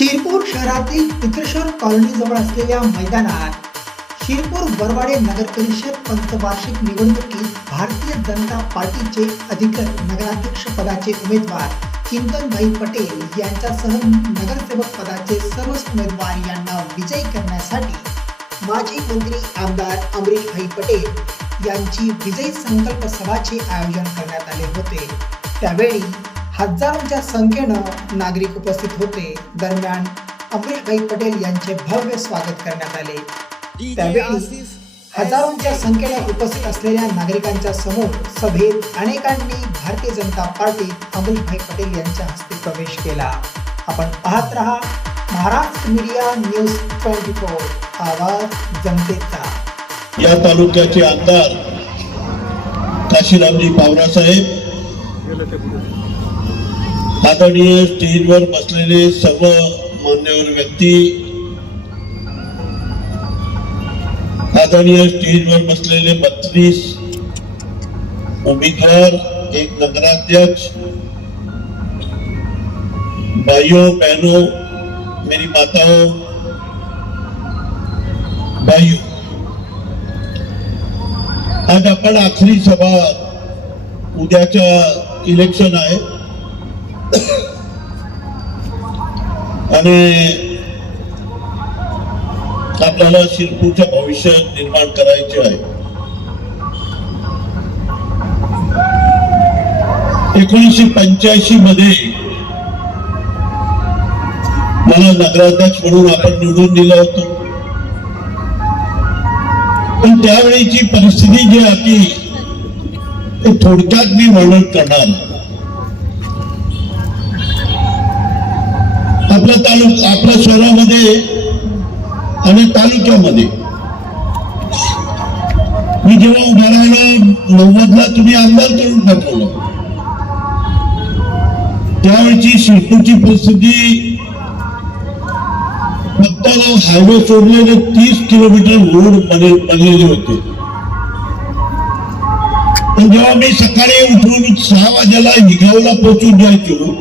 शिरपूर शहरातील पित्रश्वर कॉलनीजवळ असलेल्या मैदानात शिरपूर बरवाडे नगर परिषद पंचवार्षिक निवडणुकीत भारतीय जनता पार्टीचे अधिकृत नगराध्यक्ष पदाचे उमेदवार चिंतनभाई पटेल यांच्यासह नगरसेवक पदाचे सर्वच उमेदवार यांना विजयी करण्यासाठी माजी मंत्री आमदार अमरीशभाई पटेल यांची विजयी संकल्प सभाचे आयोजन करण्यात आले होते. त्यावेळी हजारोंच्या संख्येनं नागरिक उपस्थित होते. दरम्यान अमरीशभाई पटेल यांचे भव्य स्वागत करण्यात आले. त्यावेळी हजारोंच्या संख्येने उपस्थित असलेल्या नागरिकांच्या समोर सभेत अनेकांनी भारतीय जनता पार्टीत अमरीशभाई पटेल यांच्या हस्ते प्रवेश केला. आपण पाहत रहा Maharashtra media news twenty four आवाज जनतेचा. या तालुक्याचे आमदार काशीरामजी पावरासाहेब आदरणीय स्टेजवर बसलेले सर्व मान्यवर व्यक्ती आदरणीय स्टेजवर बसलेले बत्तीस उमेदवार एक नगराध्यक्ष भाइयों बहनों मेरी माताओं भाइयों आज आपण आखरी सभा उद्याच्या इलेक्शन आहे. आणि आपल्याला शिरपूरचं भविष्य निर्माण करायचे आहे. एकोणीसशे पंच्याऐंशी मध्ये मला नगराध्यक्ष म्हणून आपण निवडून दिलं होतं. पण त्यावेळीची परिस्थिती जी होती ते थोडक्यात मी वर्णन करणार आपल्या तालुक आपल्या शहरामध्ये आणि तालुक्यामध्ये. मी जेव्हा उभा राहिलो नव्वदला तुम्ही आमदार करून पाठवलं. त्यावेळची शिरपूरची परिस्थिती फक्त हायवे सोडलेले तीस किलोमीटर रोड बने बनलेले होते. पण जेव्हा मी सकाळी उठून सहा वाजेला निघावला पोहोचून जायचो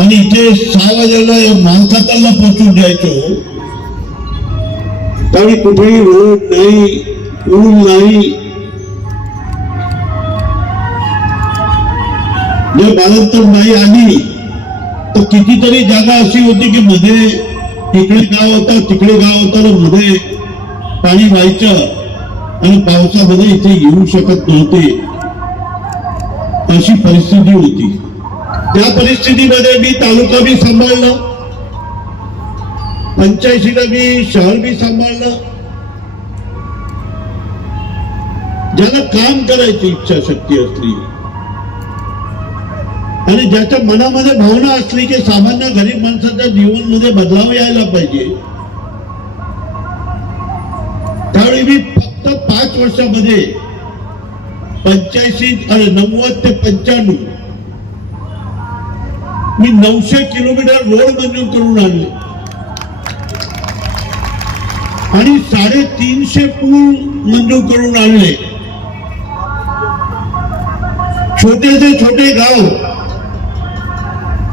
आणि इथे सहा वाजेला मालखाताला पोहोचून जायचो त्यावेळी कुठेही रोड नाही ऊन नाही. जे बाळंतर नाही आली तर कितीतरी जागा अशी होती की मध्ये इकडे गाव होता तिकडे गाव होता तर मध्ये पाणी व्हायचं आणि पावसामध्ये इथे येऊ शकत नव्हते. अशी परिस्थिती होती. त्या परिस्थितीमध्ये मी तालुका बी सांभाळला. पंच्याऐंशीला मी शहर बी सांभाळलं. ज्याला काम करायची इच्छाशक्ती असली. आणि ज्याच्या मनामध्ये भावना असली की सामान्य गरीब माणसाच्या जीवनमध्ये बदलाव यायला पाहिजे. त्यावेळी मी फक्त पाच वर्षामध्ये पंच्याऐंशी नव्वद ते पंच्याण्णव मी नऊशे किलोमीटर रोड मंजूर करून आणले. आणि साडेतीनशे पूल मंजूर करून आणले. छोटेसे छोटे गाव.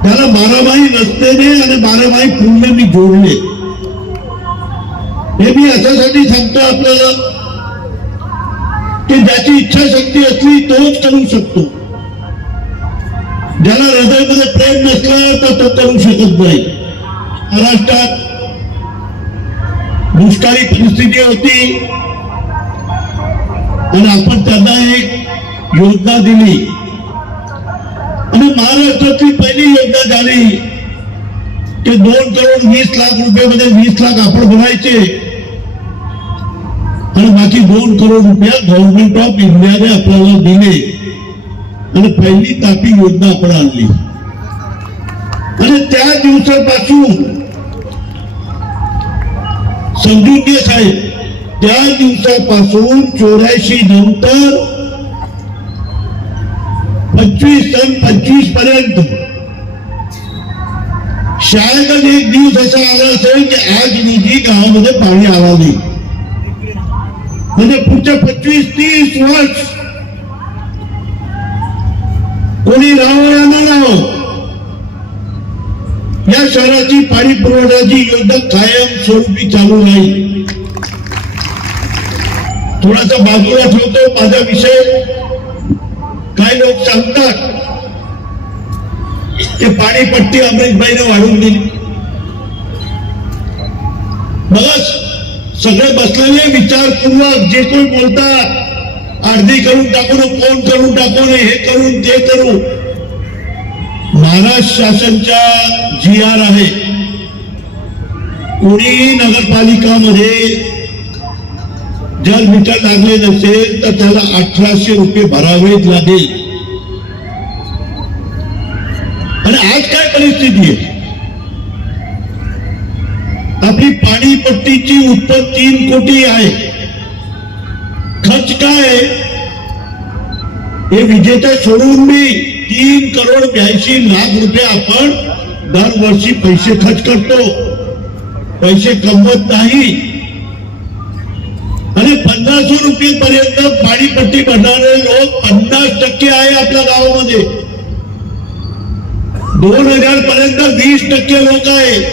त्याला बारामाही रस्त्याने आणि बारामाही पूलने मी जोडले. हे मी याच्यासाठी सांगतो आपल्याला की ज्याची इच्छाशक्ती असली तोच करू शकतो. ज्याला हृदय प्रेम नसला तर तो करू शकत नाही. महाराष्ट्रात दुष्काळी परिस्थिती होती. आणि आपण त्यांना एक योजना दिली. आणि महाराष्ट्रातली पहिली योजना झाली की दोन करोड वीस लाख रुपयामध्ये वीस लाख आपण भरायचे. आणि बाकी दोन करोड रुपया गव्हर्नमेंट ऑफ इंडियाने आपल्याला दिले. आणि पहिली तापी योजना आपण आणली. आणि त्या दिवसापासून समजून घे साहेब त्या दिवसापासून चौऱ्याऐंशी नंतर पंचवीस सन पंचवीसपर्यंत शाळेत एक दिवस असा आला असेल की आज निधी गावामध्ये पाणी आला नाही. म्हणजे पुढच्या पंचवीस तीस वर्ष कोणी राहो या न या शहराची पाणी पुरवठ्याची योजना कायम स्वरूपी चालू राहील थोडासा बाजूला ठेवतो माझा विषय. काही लोक सांगतात ते पाणीपट्टी अमृतबाईने वाढवून दिली. बघा सगळे बसलेले विचारपूर्वक जे कोणी बोलतात अर्धी करून टाकू न फोन करून टाकू नये हे करून ते करू. महाराष्ट्र शासनच्या जी आर आहे कोणी नगरपालिकामध्ये जर मीटर लागले नसेल तर त्याला अठराशे रुपये भरावेच लागेल. आणि आज काय परिस्थिती आहे? आपली पाणीपट्टीची उत्तर तीन कोटी आहे. खर्च काय हे विजेते सोडून मी तीन करोड ब्याऐंशी लाख रुपये आपण दरवर्षी पैसे खर्च करतो. पैसे कमवत नाही. आणि पन्नास रुपये पर्यंत पाणीपट्टी भरणारे लोक पन्नास टक्के आहे आपल्या गावामध्ये. दोन हजार पर्यंत वीस टक्के लोक आहे.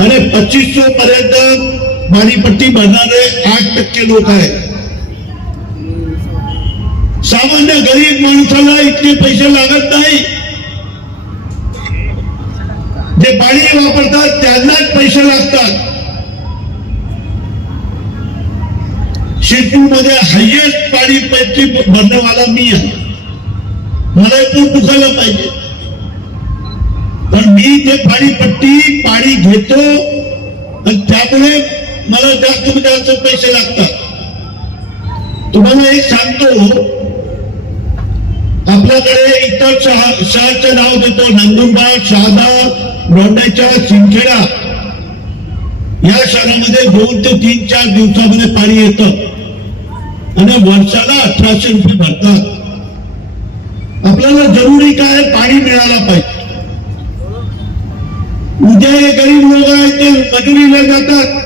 आणि पच्चीसशे पर्यंत पाणीपट्टी भरणारे आठ टक्के लोक आहेत. सामान्य गरीब माणसाला इतके पैसे लागत नाही. जे पाणी वापरतात त्यांनाच पैसे लागतात. शेतीमध्ये हायेस्ट पाणी पैकी भरणवाला मी आहे. मला पण दुखायला पाहिजे. पण मी ते पाणीपट्टी पाणी घेतो आणि त्यामुळे मला जास्त जास्त पैसे लागतात. तुम्हाला एक सांगतो. आपल्याकडे इतर शहा- नाव देतो नंदुरबार शहादा रोंड्याच्या सिंदखेडा या शहरामध्ये दोन ते तीन चार दिवसामध्ये पाणी येतं. आणि वर्षाला अठराशे रुपये भरतात. आपल्याला जरुरी काय? पाणी मिळायला पाहिजे. उद्या हे गरीब लोक आहेत ते मजुरीला जातात.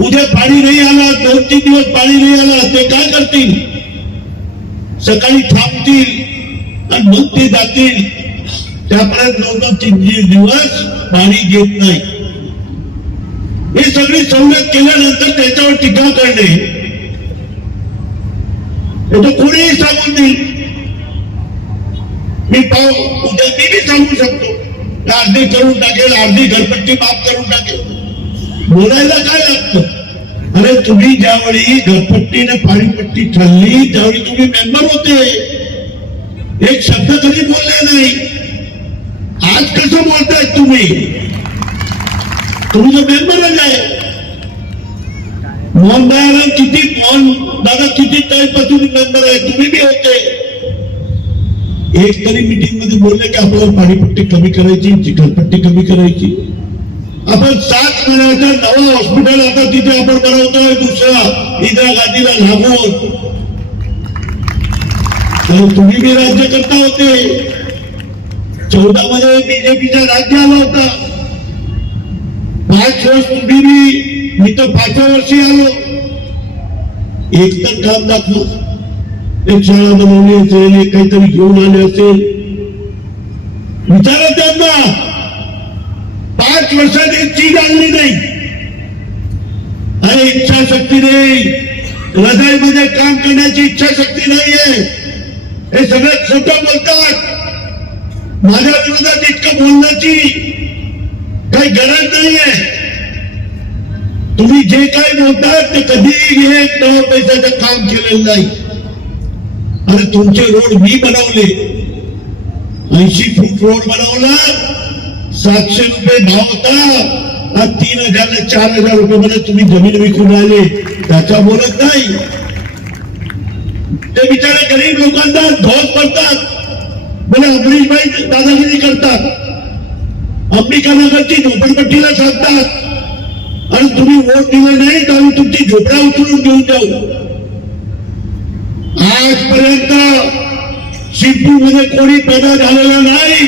उद्या पाणी नाही आला दोन तीन दिवस पाणी नाही आला ते काय करतील? सकाळी थांबतील आणि मग ते जातील. त्यापर्यंत दोन दोन तीन दिवस पाणी घेत नाही. हे सगळी सवलत केल्यानंतर त्याच्यावर टीका करणे. हे कोणीही सांगून देईल. मी पाव उद्या मी बी सांगू शकतो. अर्धी करून टाकेल अर्धी घरपट्टी माफ करून टाकेल. बोलायला काय लागतं? अरे तुम्ही ज्यावेळी घरपट्टीने पाणीपट्टी ठरली त्यावेळी तुम्ही मेंबर होते. एक शब्द कधी बोलले नाही. आज कसं बोलताय तुम्ही? तुम्ही तर मेंबरच आहे. मोहन दयानंद किती मोहन दादा किती टाईमपासून मेंबर आहे तुम्ही बी होते. एक तरी मीटिंगमध्ये बोलले की आपल्याला पाणीपट्टी कमी करायची चिखलपट्टी कमी करायची. आपण सात नवं हॉस्पिटल आता तिथे आपण बनवतोय दुसरा. इंदिरा गांधीला लागून. तर तुम्ही मी राज्यकर्ता होते. चौदा मध्ये बीजेपीचा राज्य आला होता. पाच वर्ष तुम्ही मी मी तर पाचव्या वर्षी आलो. एक तर काम दाखव. एक शाळा बनवली असेल एक काहीतरी घेऊन आले असेल. विचारा वर्षात एक चीज आणली नाही. अरे इच्छाशक्ती नाही. हृदयमध्ये काम करण्याची इच्छाशक्ती नाहीये. हे सगळं खोटं बोलतात. माझ्या विरोधात इतकं बोलण्याची काही गरज नाहीये. तुम्ही जे काय बोलतात ते कधीही एक नव पैशाचं काम केलेलं नाही. आणि तुमचे रोड मी बनवले. ऐंशी फूट रोड बनवला. सातशे रुपये भाव होता आज तीन हजार ने चार हजार रुपये मध्ये तुम्ही जमीन विकून राहिले त्याच्या बोलत नाही ते बिचारे गरीब लोकांना धोस पडतात बोले अमरीशभाई दादागिरी करतात अंबिका नगरची झोपडपट्टीला सांगतात आणि तुम्ही वोट दिले नाही तर आम्ही तुमची झोपड्या उचलून घेऊन जाऊ आजपर्यंत शिरपूरमध्ये कोणी पैदा झालेला नाही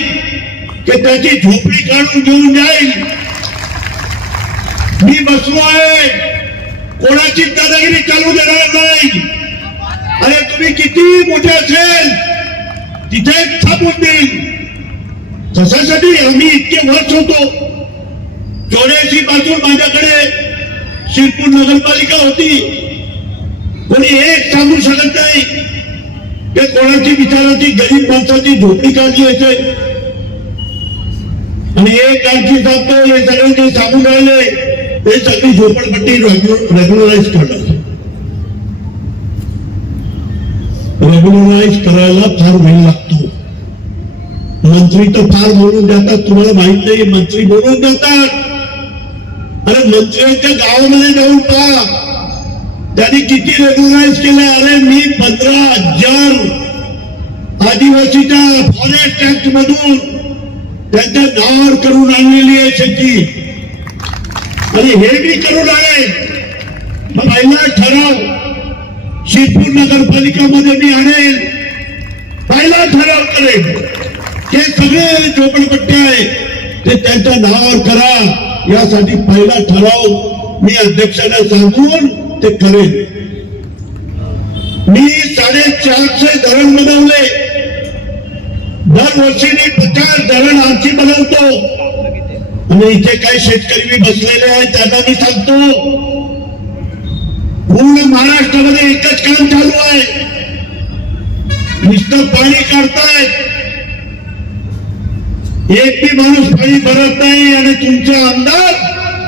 की त्याची झोपडी काढून घेऊन जाईल. मी बसलो आहे. कोणाची दादागिरी चालू देणार नाही. अरे तुम्ही किती मोठे असेल. तिथे थांबून देईल. कशासाठी आम्ही इतके वर्ष होतो? चौऱ्याऐंशी पासून माझ्याकडे शिरपूर नगरपालिका होती. कोणी एक सांगू शकत नाही. ते कोणाची विचाराची गरीब माणसाची झोपडी काढली असेल. आणि एक आणखी सांगतो हे सगळे जे सांगून राहिले ते सगळी झोपडपट्टी रेग्युलराईज करणार रेग्युलराईज करायला फार वेळ लागतो मंत्री तर फार बोलून देतात तुम्हाला माहीत नाही मंत्री बोलून देतात अरे मंत्र्यांच्या गावामध्ये जाऊन पहा त्यांनी किती रेग्युलराईज केलं अरे मी पंधरा हजार आदिवासीच्या फॉरेस्ट ऍक्ट मधून त्यांच्या नावावर करून आणलेली आहे शेती. आणि हे मी करून आहे मग पहिला ठराव शिरपूर नगरपालिकामध्ये मी आणेल. पहिला ठराव करेल. ते सगळे झोपडपट्टे आहे. ते त्यांच्या नावावर करा. यासाठी पहिला ठराव मी अध्यक्षाला सांगून ते करेन मी साडेचारशे धरण बनवले. दरवर्षी मी पचास धरण आमची बनवतो आणि इथे काही शेतकरी मी बसलेले आहेत त्यांना मी सांगतो पूर्ण महाराष्ट्रामध्ये एकच काम चालू आहे नुसतं पाणी काढतायत एक बी माणूस पाणी भरत नाही आणि तुमचे आमदार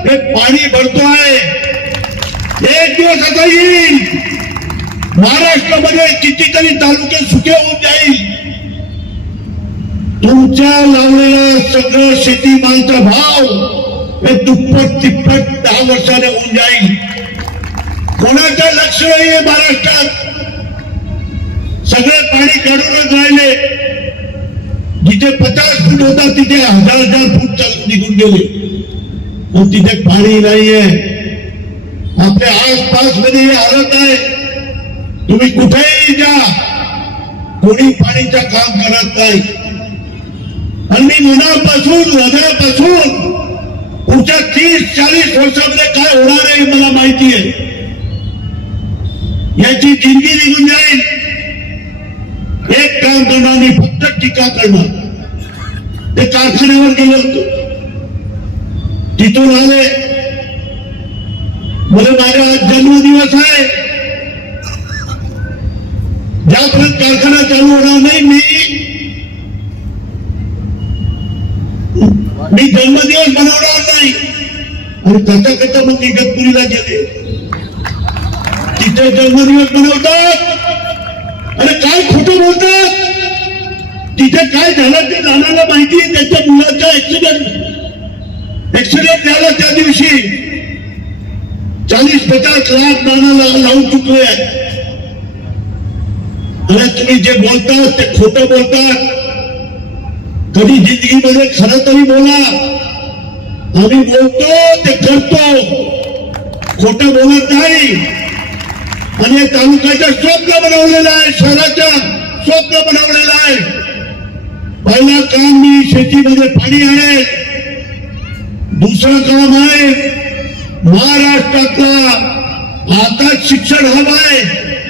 हे पाणी भरतोय एक दिवस असा येईल महाराष्ट्रामध्ये कितीतरी तालुके सुखे होऊन जाईल तुमच्या लावलेलं सगळं शेती मालचा भाव. हे दुप्पट तिप्पट दहा वर्षाने होऊन जाईल. कोणाचं लक्ष नाहीये महाराष्ट्रात. सगळे पाणी काढूनच राहिले. जिथे पचास फूट होता तिथे हजार हजार फूट चालून निघून गेले. पण तिथे पाणी नाहीये. आपल्या आसपासमध्ये हे हालत आहे. तुम्ही कुठेही जा. कोणी पाणीचं काम करत नाही. आणि मी मनापासून हृदयापासून पुढच्या तीस चाळीस वर्षामध्ये काय होणार आहे हे मला माहिती आहे याची जिंदगी निघून जाईल एक काम करणार मी फक्त टीका करणार ते कारखान्यावर गेलो होतो तिथून आले मला माझा आज जन्मदिवस आहे ज्यापर्यंत कारखाना चालू होणार नाही मी जन्मदिवस बनवणार नाही आणि कसा कसा मग इगतपुरीला गेले तिथे जन्मदिवस बनवतात. अरे काय खोटं बोलतात. तिथे काय झालं ते नानाला माहिती त्याच्या मुलाचा ऍक्सिडेंट ऍक्सिडेंट झाला त्या दिवशी. चाळीस पचास लाख नानाला लावून चुकले अरे तुम्ही जे बोलतात ते खोटं बोलतात. कधी जिंदगीमध्ये खरं तरी बोला. आम्ही बोलतो ते करतो. खोट बोलत नाही. आणि हे तालुक्याचं स्वप्न बनवलेलं आहे शहराच्या स्वप्न बनवलेलं आहे. पहिलं काम मी शेतीमध्ये पाणी आहे दुसरं काम आहे महाराष्ट्रातला आता शिक्षण हब आहे.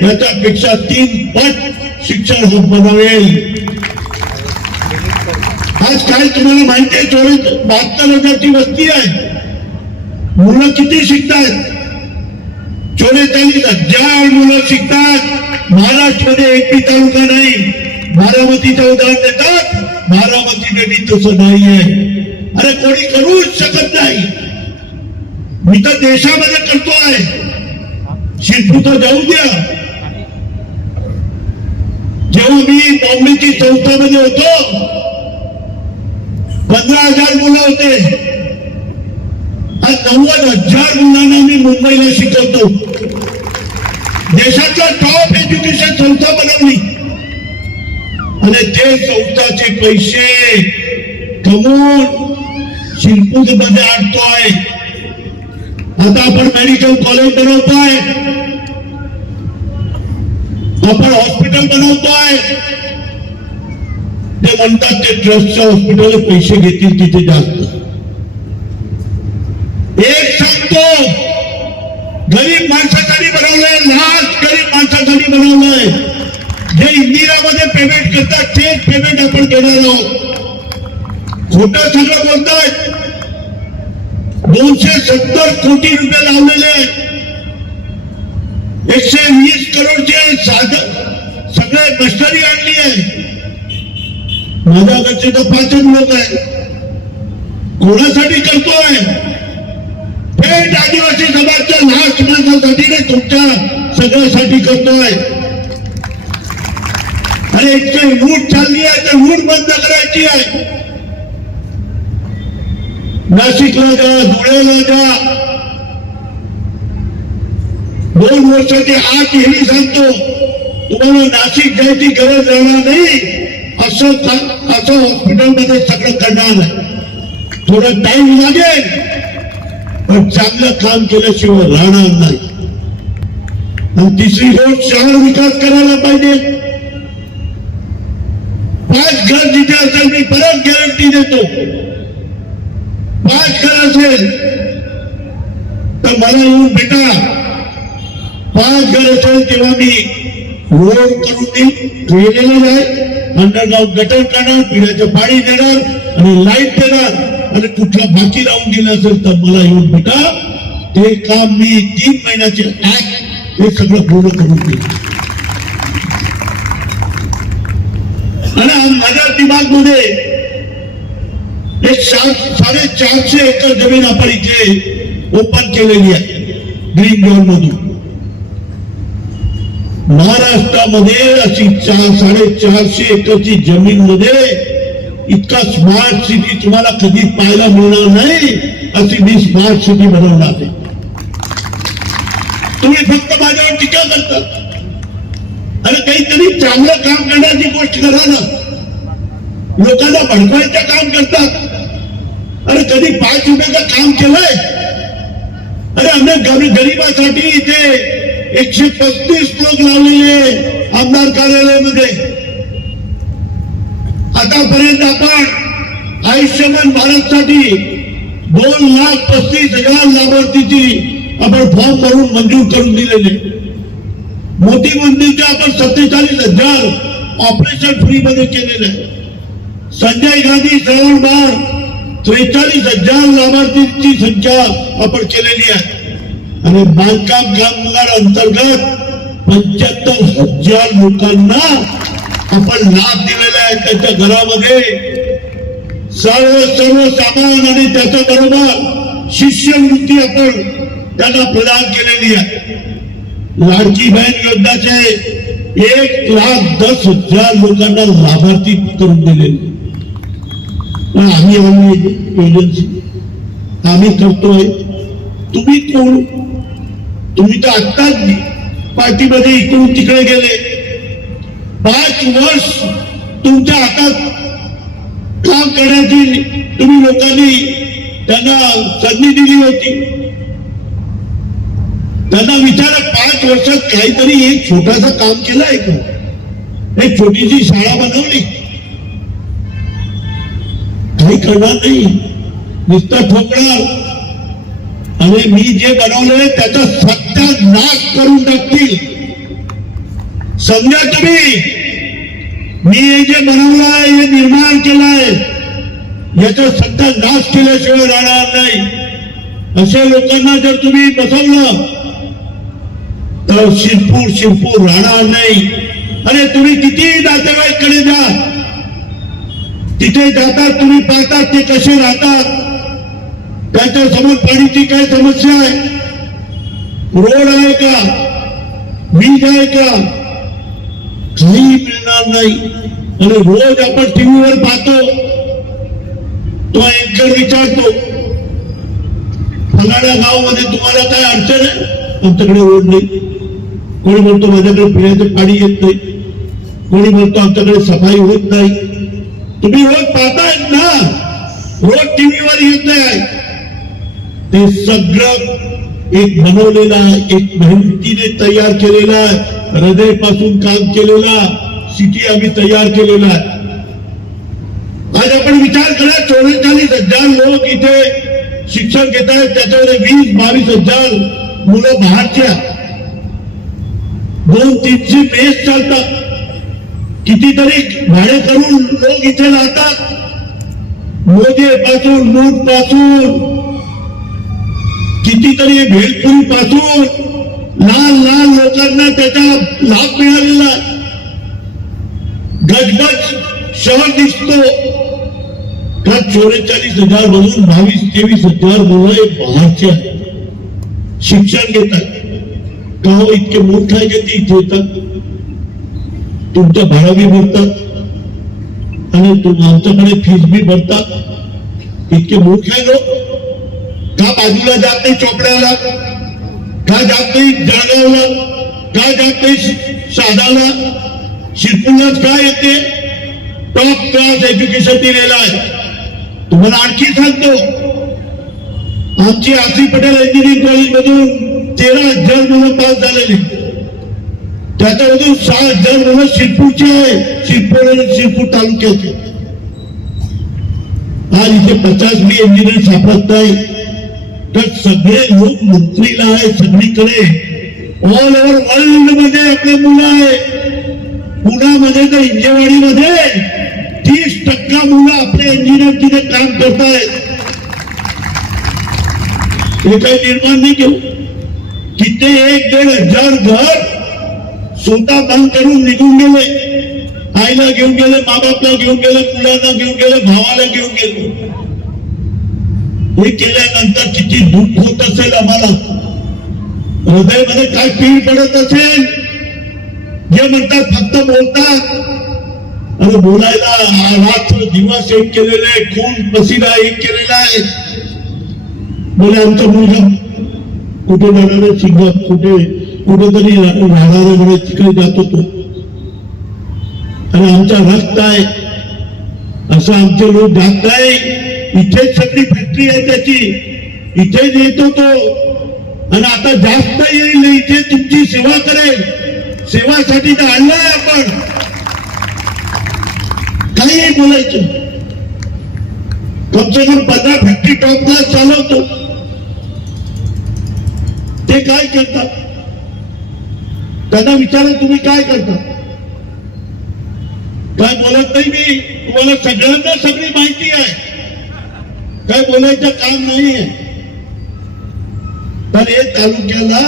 याच्यापेक्षा तीन पट शिक्षण हब बनवेल. आज काय तुम्हाला माहिती आहे चोवीस बहात्तर हजारची वस्ती आहे. मुलं किती शिकतात चोरेचाळीस हजार मुलं शिकतात महाराष्ट्रामध्ये एक तालुका नाही. बारामतीचं उदाहरण देतात बारामतीमध्ये बी तसं आहे अरे कोणी करूच शकत नाही. मी तर देशामध्ये करतो आहे. शिरपूर जाऊ द्या. जेव्हा मी बॉम्बेची संस्थामध्ये होतो पंधरा हजार मुलं होते आज नव्वद हजार मुलांना मी मुंबईला शिकवतो देशातला टॉप एज्युकेशन संस्था बनवली आणि ते संस्थाचे पैसे कमवून शिरपूरमध्ये आणतोय आता आपण मेडिकल कॉलेज बनवतोय आपण हॉस्पिटल बनवतोय ते म्हणतात ते ट्रस्टच्या हॉस्पिटल पैसे घेतील तिथे जास्त. एक सांगतो गरीब माणसासाठी बनवलंय लास्ट गरीब माणसासाठी बनवलंय. जे इंदिरामध्ये पेमेंट करतात तेच पेमेंट आपण देणार आहोत. खोट सगळं बोलतायत. दोनशे सत्तर कोटी रुपये लावलेले आहेत. एकशे वीस करोडचे साध सगळे मशिनरी आणली आहे माझ्याकडचे तर पाचच लोक आहे कोणासाठी करतोय? थेट आदिवासी समाजच्या लास्ट माणसासाठी नाही तुमच्या सगळ्यासाठी करतोय. आणि इतकी लूट चालली आहे तर लूट बंद करायची आहे. नाशिकला जा धुळ्याला जा दोन वर्षाची आत हेही सांगतो. तुम्हाला नाशिक जायची गरज राहणार नाही. असं का- असं हॉस्पिटलमध्ये सगळं करणार आहे थोडा टाइम लागेल पण चांगलं काम केल्याशिवाय राहणार नाही. आणि तिसरी गोष्ट शहर विकास करायला पाहिजे. पाच घर जिथे असेल मी परत गॅरंटी देतो. पाच घर असेल तर मला येऊन भेटा. पाच घर असेल तेव्हा मी रोड करून देईल ड्रेनेज जाईल अंडरग्राउंड गटर काढणार पिण्याचं पाणी देणार आणि लाइट देणार. आणि कुठला बाकी राहून गेलं असेल तर मला येऊन भेटा. ते काम मी तीन महिन्याचे ऍक्ट हे सगळं पूर्ण करून देईल आणि माझ्या दिमागमध्ये साडेचारशे एकर जमीन आपण इथे ओपन केलेली आहे. ग्रीन झोन मधून. महाराष्ट्रामध्ये अशी चार साडेचारशे एकरची जमीन मध्ये इतका स्मार्ट सिटी तुम्हाला कधी पाहायला मिळणार नाही अशी मी स्मार्ट सिटी बनवणार आहे. तुम्ही फक्त माझ्यावर टीका करता. अरे काहीतरी चांगलं काम करण्याची गोष्ट करा ना. लोकांना भडकवायचं काम करतात. अरे कधी पाच रुपयाचं काम केलंय? अरे आम्ही गरिबासाठी इथे एकशे पस्तीस लोक लावलेले आमदार कार्यालयामध्ये. आतापर्यंत आपण आयुष्यमान भारतसाठी दोन लाख पस्तीस हजार लाभार्थीची आपण फॉर्म भरून मंजूर करून दिलेले. मोती मंदिरचे आपण सत्तेचाळीस हजार ऑपरेशन फ्री मध्ये केलेले. आहे संजय गांधी श्रवण बाळ त्रेचाळीस हजार लाभार्थींची संख्या आपण केलेली आहे. आणि बांधकाम कामगार अंतर्गत पंच्याहत्तर हजार लोकांना आपण लाभ दिलेला आहे त्याच्या घरामध्ये. सर्व सर्व सामान आणि त्याच्या बरोबर शिष्यवृत्ती आपण त्यांना प्रदान केलेली आहे. लाडकी बहीण योजनाचे एक लाख दस हजार लोकांना लाभार्थी करून दिलेले आम्ही आम्ही एजन्सी आम्ही करतोय. तुम्ही कोण? तुम्ही तर आत्ताच पार्टीमध्ये इकडून तिकडे गेले. पाच वर्ष तुमच्या हातात काम करण्याची तुम्ही लोकांनी त्यांना संधी दिली होती. त्यांना विचारा पाच वर्षात काहीतरी एक छोटासा काम केलं आहे का? एक छोटीशी शाळा बनवली. काही करणार नाही. नुसतं ठोकणार. आणि मी जे बनवलंय त्याचा सत्यानाश करून टाकतील. समजा तुम्ही मी हे जे बनवलंय हे निर्माण केलंय याचा सत्यानाश केल्याशिवाय राहणार नाही. अशा लोकांना जर तुम्ही बसवलं तर शिरपूर शिरपूर राहणार नाही. अरे तुम्ही किती नातेवाईकडे जा. तिथे जातात तुम्ही पाहतात ते कसे राहतात. त्यांच्यासमोर पाणीची काय समस्या आहे? रोड आहे का? वीज आहे का? काही मिळणार नाही. आणि रोज आपण टीव्हीवर पाहतो तो एंकर विचारतो फलाड्या गावामध्ये तुम्हाला काय अडचण आहे? आमच्याकडे रोड नाही. कोणी म्हणतो माझ्याकडे पिण्याचं पाणी येत नाही. कोणी म्हणतो आमच्याकडे सफाई होत नाही. तुम्ही रोज पाहतायत ना? रोज टीव्हीवर येत आहे ते सगळं एक बनवलेलं आहे एक मेहनतीने तयार केलेला आहे. हृदयपासून काम केलेला सिटी आम्ही तयार केलेला आहे. आज आपण विचार करा चौवेचाळीस हजार लोक इथे शिक्षण घेत आहेत त्याच्यामध्ये वीस बावीस हजार मुलं बाहेरच्या दोन तीनशे बेस चालतात. कितीतरी भाडे करून लोक इथे राहतात. मोदी पासून लूटपासून कितीतरी भेळपुरी पासून लाल लाल लोकांना त्याचा लाभ मिळालेला गजबज शहर दिसतो. का चौवेचाळीस हजार मधून बावीस तेवीस हजार मुलं बाहेरचे शिक्षण घेतात. का हो इतके मोठे आहे का ते इथे येतात? तुमच्या भाडावी भरतात. आणि आमच्याकडे फीस बी भरतात. इतके मूर्ख आहे लोक हो. का बाजूला जात नाही चोपड्याला. का जात नाही जळगावला. का जात नाही साधाला शिरपूरलाच का येते? टॉप क्लास एज्युकेशन दिलेलं आहे. तुम्हाला आणखी सांगतो. आमची आसी पटेल इंजिनिअरिंग कॉलेज मधून तेरा हजार मुलं पास झालेली. त्याच्यामधून सहा हजार मुलं शिरपूरची आहे. शिरपूर शिरपूर तालुक्याचे. आज इथे पचास बी इंजिनियर सापडत नाही तर सगळे लोक मंत्रीला आहे सगळीकडे ऑल ओव्हर वर्ल्डमध्ये आपले मुलं आहे पुण्यामध्ये तर इंजेवाडीमध्ये तीस टक्का मुलं आपले इंजिनियर तिथे काम करतायत हे काही निर्माण नाही केलं किती एक दीड हजार घर स्वतः बंद करून निघून गेले आईला घेऊन गेले माबापला घेऊन गेले मुलांना घेऊन गेले भावाला घेऊन गेले हे केल्यानंतर किती दुःख होत असेल आम्हाला? हृदयामध्ये काय पीळ पडत असेल? जे म्हणतात फक्त बोलतात. अरे बोलायला रात्र दिवस एक केलेला आहे, खून पसीना एक केलेला आहे. बोले आमचा मुलगा कुठे जाणार आहे कुठे कुठेतरी राहणार म्हणे तिकडे जात होतो. आणि आमचा रक्त आहे. असं आमचे लोक जात आहे. इथेच सगळी फॅक्टरी आहे त्याची. इथेच येतो तो. आणि आता जास्त येईल इथे तुमची सेवा करेल. सेवासाठी तर आणलाय आपण. काही बोलायचं. कमसे कम पंधरा फॅक्टरी टॉप क्लास चालवतो. ते काय करतात? त्यांना विचारा तुम्ही काय करता काय बोलत नाही मी? तुम्हाला सगळ्यांना सगळी माहिती आहे. काय बोलायचं काम नाही तर हे तालुक्याला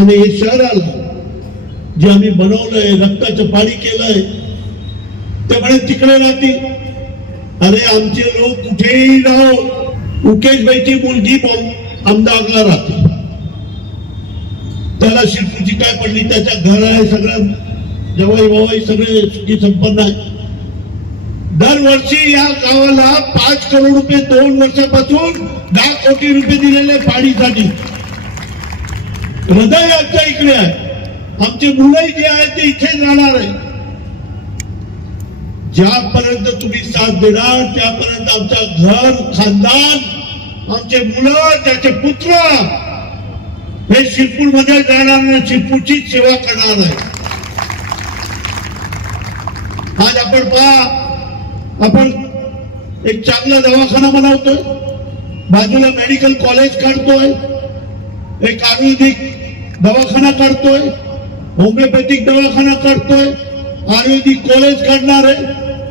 आणि हे शहराला जे आम्ही बनवलंय रक्ताचं पाणी केलंय ते म्हणे तिकडे राहतील. अरे आमचे लोक कुठेही राहो उकेशबाईची मुलगी भाऊ अहमदाबादला राहते. त्याला शिरपूरची काय पडली त्याच्या घर आहे सगळं जवाई भावाई सगळे सुखी संपन्न आहे दरवर्षी या गावाला पाच करोड रुपये दोन वर्षापासून दहा कोटी रुपये दिलेले पाणीसाठी हृदय आमच्या इकडे आहे. आमचे मुलंही जे आहे ते इथे राहणार आहे. ज्यापर्यंत तुम्ही साथ देणार त्यापर्यंत आमचा घर खानदान आमचे मुलं त्याचे पुत्र हे शिरपूरमध्ये जाणार नाही शिरपूरची सेवा करणार आहे. आज आपण पहा आपण एक चांगला दवाखाना बनवतोय. बाजूला मेडिकल कॉलेज काढतोय. एक आयुर्वेदिक दवाखाना काढतोय. होमिओपॅथिक दवाखाना काढतोय. आयुर्वेदिक कॉलेज काढणार आहे.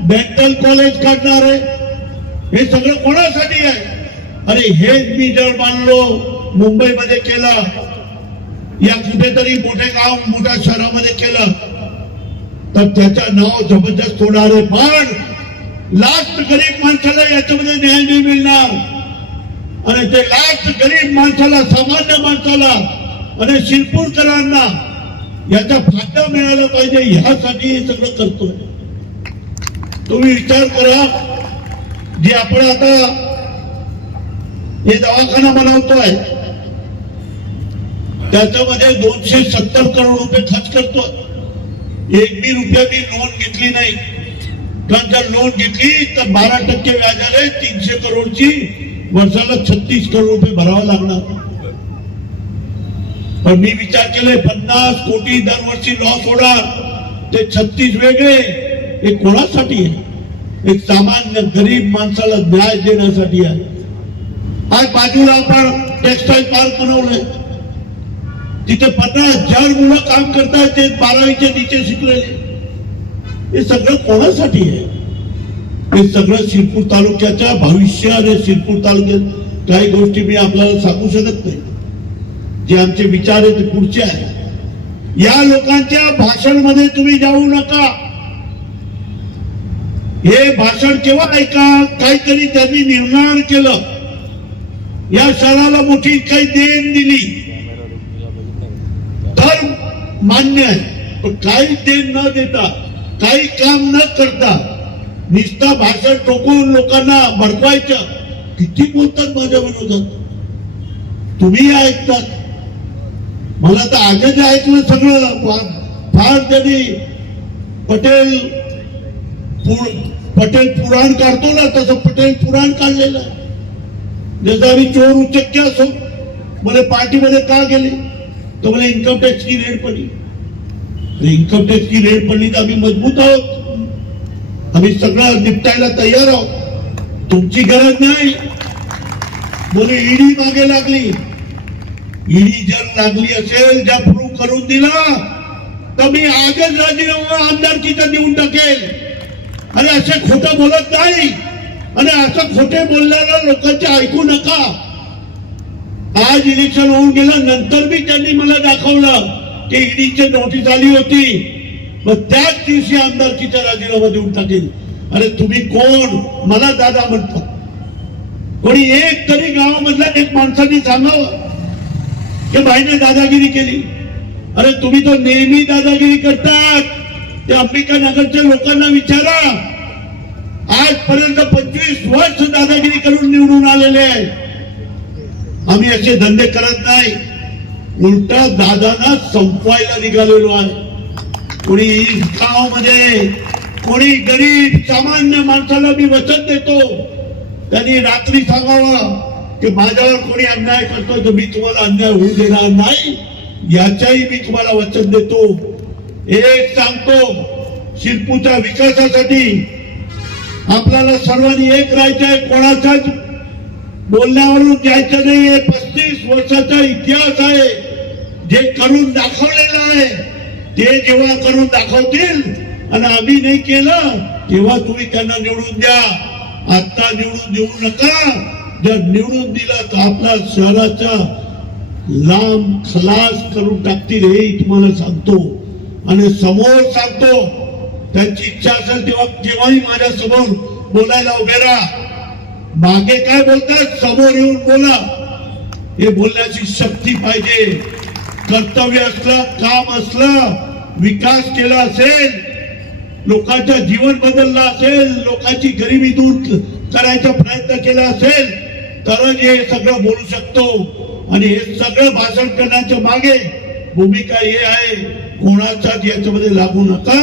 डेंटल कॉलेज काढणार आहे. हे सगळं कोणासाठी आहे? अरे हेच मी जर मानलो मुंबईमध्ये केलं या कुठेतरी मोठे गाव मोठ्या शहरामध्ये केलं तर त्याचं नाव जबरदस्त होणार आहे. पण लास्ट गरीब माणसाला याच्यामध्ये न्याय नाही मिळणार. आणि ते लास्ट गरीब माणसाला सामान्य माणसाला आणि शिरपूरकरांना याचा फायदा मिळाला पाहिजे ह्यासाठी हे सगळं करतोय. तुम्ही विचार करा. जे आपण आता हे दवाखाना बनवतोय त्याच्यामध्ये दोनशे सत्तर करोड रुपये खर्च करतो एक बी रुपया मी लोन घेतली नाही. कारण जर लोन घेतली तर बारा टक्के व्याजाने तीनशे करोडची वर्षाला छत्तीस करोड रुपये भरावा लागणार. पण मी विचार केले पन्नास कोटी दरवर्षी लॉस होणार. ते छत्तीस वेगळे. हे कोणासाठी आहे? एक सामान्य गरीब माणसाला न्याय देण्यासाठी आहे. आज बाजूला आपण टेक्सटाईल पार्क बनवलंय. तिथे पन्नास हजार मुलं काम करतायत ते बारावीच्या नीचे शिकलेले. हे सगळं कोणासाठी आहे? हे सगळं शिरपूर तालुक्याच्या भविष्य आणि शिरपूर तालुक्यात काही गोष्टी मी आपल्याला सांगू शकत नाही. जे आमचे विचार आहेत ते पुढचे आहेत. या लोकांच्या भाषणमध्ये तुम्ही जाऊ नका. हे भाषण केव्हा ऐका? काहीतरी त्यांनी निर्माण केलं. या शहराला मोठी काही देण दिली. तर मान्य आहे. पण काही देण न देता काही काम न करता नुसता भाषण टोकून लोकांना भडकवायचं. किती बोलतात माझ्या विरोधात? तुम्ही ऐकतात. मला तर आजच ऐकलं सगळं. फार त्यांनी पटेल पटेल पुराण काढतो ना तसं पटेल पुराण काढलेलं जसं आम्ही चोर उचक्य असो मला पार्टीमध्ये का गेले? तर मला इन्कम टॅक्सची रेट पडली. इन्कम टॅक्सची रेट पडली तर आम्ही मजबूत आहोत. आम्ही सगळं निपटायला तयार आहोत. तुमची गरज नाही. बोले ईडी मागे लागली. ईडी जर लागली असेल ज्या प्रूव्ह करून दिला तर मी आजच राजीनामा आमदारकीचा देऊन टाकेल. आणि असे खोटं बोलत नाही. आणि असं खोटे बोलणाऱ्या लोकांचे ऐकू नका. आज इलेक्शन होऊन गेलं नंतर बी त्यांनी मला दाखवलं. की ईडीची नोटीस आली होती. मग त्याच दिवशी आमदारकीचा राजीनामा देऊन टाकेल. अरे तुम्ही कोण? मला दादा म्हणता कोणी एक तरी गावामधल्या एक माणसाने सांगावं. की भाईने दादागिरी केली. अरे तुम्ही तो नेहमी दादागिरी करतात. ते अंबिका नगरच्या लोकांना विचारा. आजपर्यंत पंचवीस वर्ष दादागिरी करून निवडून आलेले आहे आम्ही असे धंदे करत नाही. उलटा दादांना संपवायला निघालेलो आहे. कोणी गावामध्ये कोणी गरीब सामान्य माणसाला मी वचन देतो. त्यांनी रात्री सांगावं की माझ्यावर कोणी अन्याय करतो तर मी तुम्हाला अन्याय होऊ देणार नाही. याच्याही मी तुम्हाला वचन देतो. एक सांगतो शिरपूरच्या विकासासाठी आपल्याला सर्वांनी एक राहायचं आहे कोणाचाच बोलण्यावरून जायचं नाहीये. पस्तीस वर्षाचा इतिहास आहे. जे करून दाखवलेलं आहे ते जेव्हा करून दाखवतील आणि आम्ही नाही केलं तेव्हा तुम्ही त्यांना निवडून द्या. आता निवडून देऊ नका. जर निवडून दिलं तर आपल्या शहराचा लांब खलास करून टाकतील हे तुम्हाला सांगतो. आणि समोर सांगतो त्यांची इच्छा असेल तेव्हा केव्हाही माझ्यासमोर बोलायला उभे राहा. मागे काय बोलतात? समोर येऊन बोला. हे बोलण्याची शक्ती पाहिजे. कर्तव्य असलं काम असलं विकास केला असेल लोकांचं जीवन बदललं असेल लोकांची गरिबी दूर करायचा प्रयत्न केला असेल तरच हे सगळं बोलू शकतो. आणि हे सगळं भाषण करण्याच्या मागे भूमिका हे आहे कोणाचाच याच्यामध्ये लागू नका.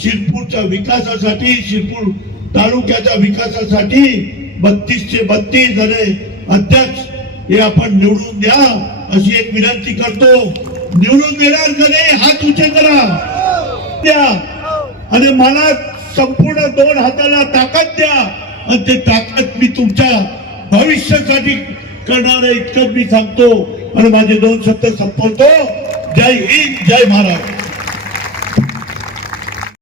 शिरपूरच्या विकासासाठी शिरपूर तालुक्याच्या विकासासाठी बत्तीसचे बत्तीस आणि अध्यक्ष हे आपण निवडून द्या. अशी एक विनंती करतो. निवडून देणार का नाही हात उचे करा. द्या. आणि मला संपूर्ण दोन हाताला ताकद द्या. आणि ते ताकद मी तुमच्या भविष्यासाठी करणार आहे इतकंच मी सांगतो. आणि माझे दोन शब्द संपवतो. जय हिंद जय महाराज